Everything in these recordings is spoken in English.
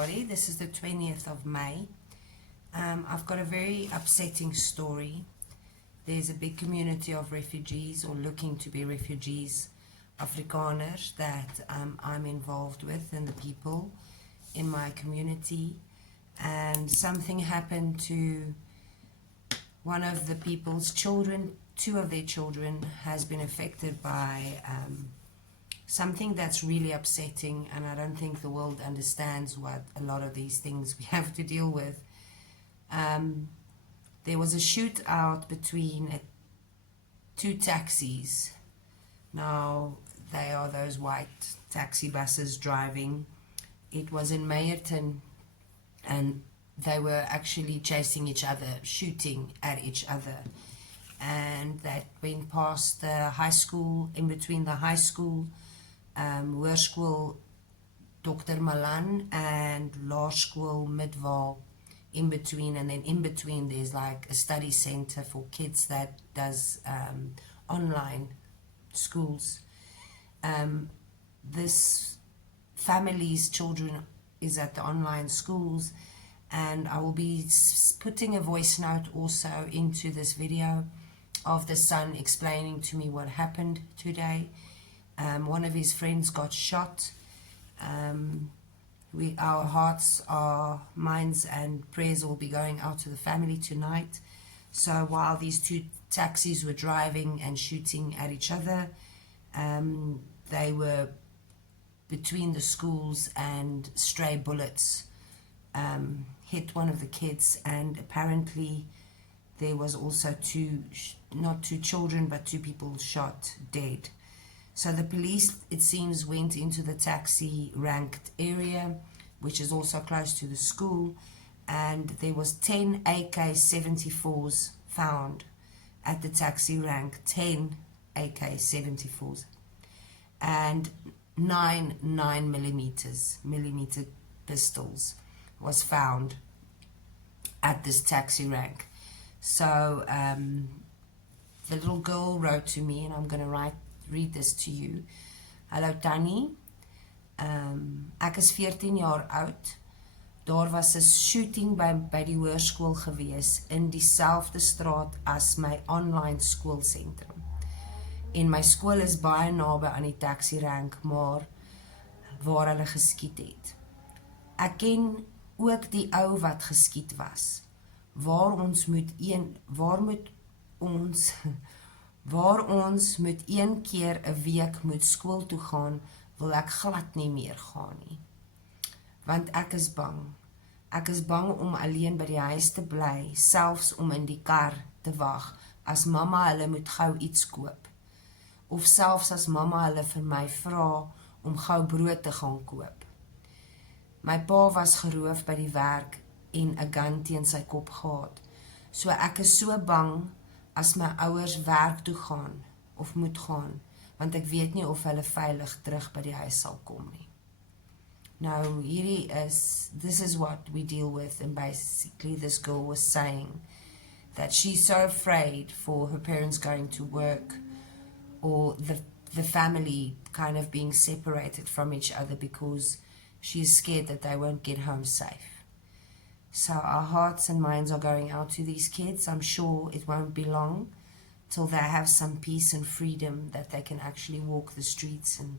everybody. This is the 20th of May. I've got a very upsetting story. There's a big community of refugees or looking to be refugees, Afrikaners, that I'm involved with and the people in my community. And something happened to one of the people's children. Two of their children has been affected by something that's really upsetting, and I don't think the world understands what a lot of these things we have to deal with. There was a shootout between two taxis. Now, they are those white taxi buses driving. It was in Meyerton, and they were actually chasing each other, shooting at each other. And that went past the high school, in between the high school, Hoërskool Dr. Malan and Laerskool Midvaal in between, and then in between there's like a study center for kids that does online schools. This family's children is at the online schools, and I will be putting a voice note also into this video of the son explaining to me what happened today. One of his friends got shot. Our hearts, our minds and prayers will be going out to the family tonight. So while these two taxis were driving and shooting at each other, they were between the schools, and stray bullets hit one of the kids, and apparently there was also not two children, but two people shot dead. So the police, it seems, went into the taxi ranked area, which is also close to the school, and there was 10 AK-74s found at the taxi rank, 10 AK-74s, and 9 9mm pistols was found at this taxi rank. So the little girl wrote to me, and I'm going to read this to you. Hallo Tannie, ek is 14 jaar oud. Daar was 'n shooting by die hoërskool gewees in dieselfde straat as my online skoolsentrum. En my skool is baie naby aan die taxi rank, maar waar hulle geskiet het. Ek ken ook die ou wat geskiet was. Waar ons moet een keer 'n week moet skool toe gaan, wil ek glad nie meer gaan nie. Want ek is bang. Ek is bang om alleen by die huis te bly, selfs om in die kar te wag, as mamma hulle moet gou iets koop. Of selfs as mamma hulle vir my vra om gou brood te gaan koop. My pa was geroof by die werk en 'n gun teen sy kop gehad. So ek is so bang as my ouers werk toe gaan of moet gaan, want ek weet nie of hulle veilig terug by die huis sal kom nie. Now, this is what we deal with, and basically this girl was saying that she's so afraid for her parents going to work, or the family kind of being separated from each other, because she's scared that they won't get home safe. So our hearts and minds are going out to these kids. I'm sure it won't be long till they have some peace and freedom, that they can actually walk the streets and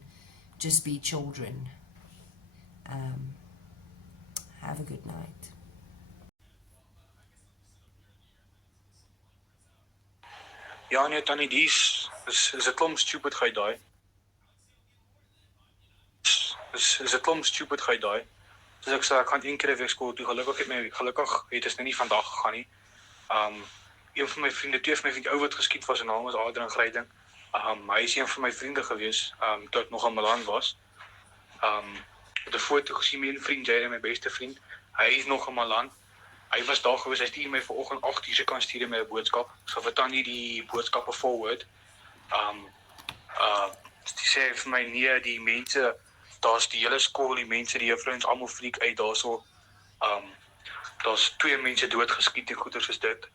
just be children. Have a good night. Ja nee Tannie, dis is 'n klomp stupidheid daai. Is 'n klomp stupidheid daai. Soos ek sê, ek gaan een keer 'n week skool toe. Gelukkig het dit nie vandag gegaan nie. Een van my vriende, twee van my vriende ou wat geskiet was, en naam was Adrian Greiding. Hy is een van my vriende gewees, toe ek nog in Milan was. Het 'n foto gesien met 'n vriend, Jaden, my beste vriend. Hy is nog in Milan. Hy was daar gewees, hy stuur my vanoggend 8:00 se kan stuur my 'n boodskap. So vir Tannie die boodskappe forward. Die sê vir my, nee, die mense, daar's die hele skool, die mense, die juffrouens almal freak uit daarso. Daar's 2 mense doodgeskiet en goeie soos dit.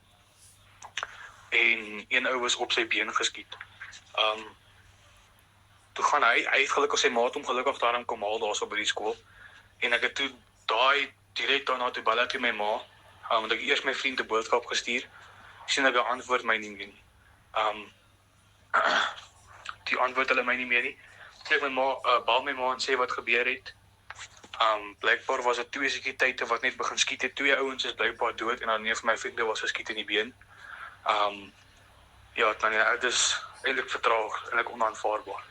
En een ou was op sy been geskiet. Toe gaan hy het gelukkig sy maat hom gelukkig daarom kom haal daarso by die skool. En ek het toe daai direk daarna toe bel ek toe my ma, want ek het eers my vriend 'n boodskap gestuur. Sien ek 'n antwoord my nie meer nie. Die antwoord hulle my nie meer nie. Sê ek my ma, bel my ma en sê wat gebeur het. Blykbaar was dit 2 sekuriteite wat net begin skiet het. 2 ouens is blykbaar dood en dan een van my vriende was geskiet in die been. Ja, dan ja, dit is eintlik vertraag, eintlik onaanvaarbaar.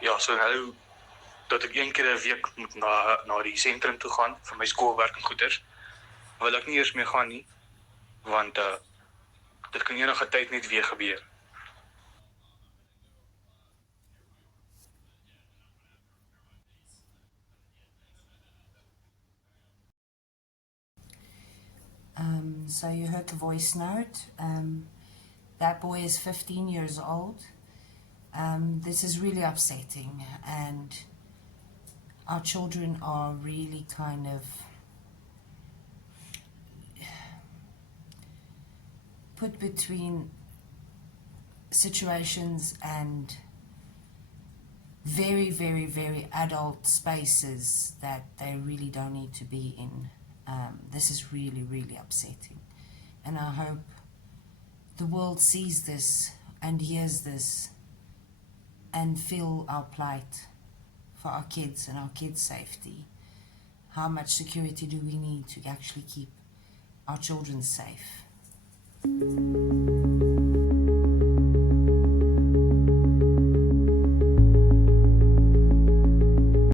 Ja, so nou dat ek 1 keer 'n week moet na die sentrum toe gaan vir my skoolwerk en goeders, wil ek nie eers meer gaan nie, want dit kan enige tyd net weer gebeur. So you heard the voice note. That boy is 15 years old. This is really upsetting, and our children are really kind of put between situations and very, very, very adult spaces that they really don't need to be in. This is really, really upsetting. And I hope the world sees this and hears this and feel our plight for our kids and our kids' safety. How much security do we need to actually keep our children safe?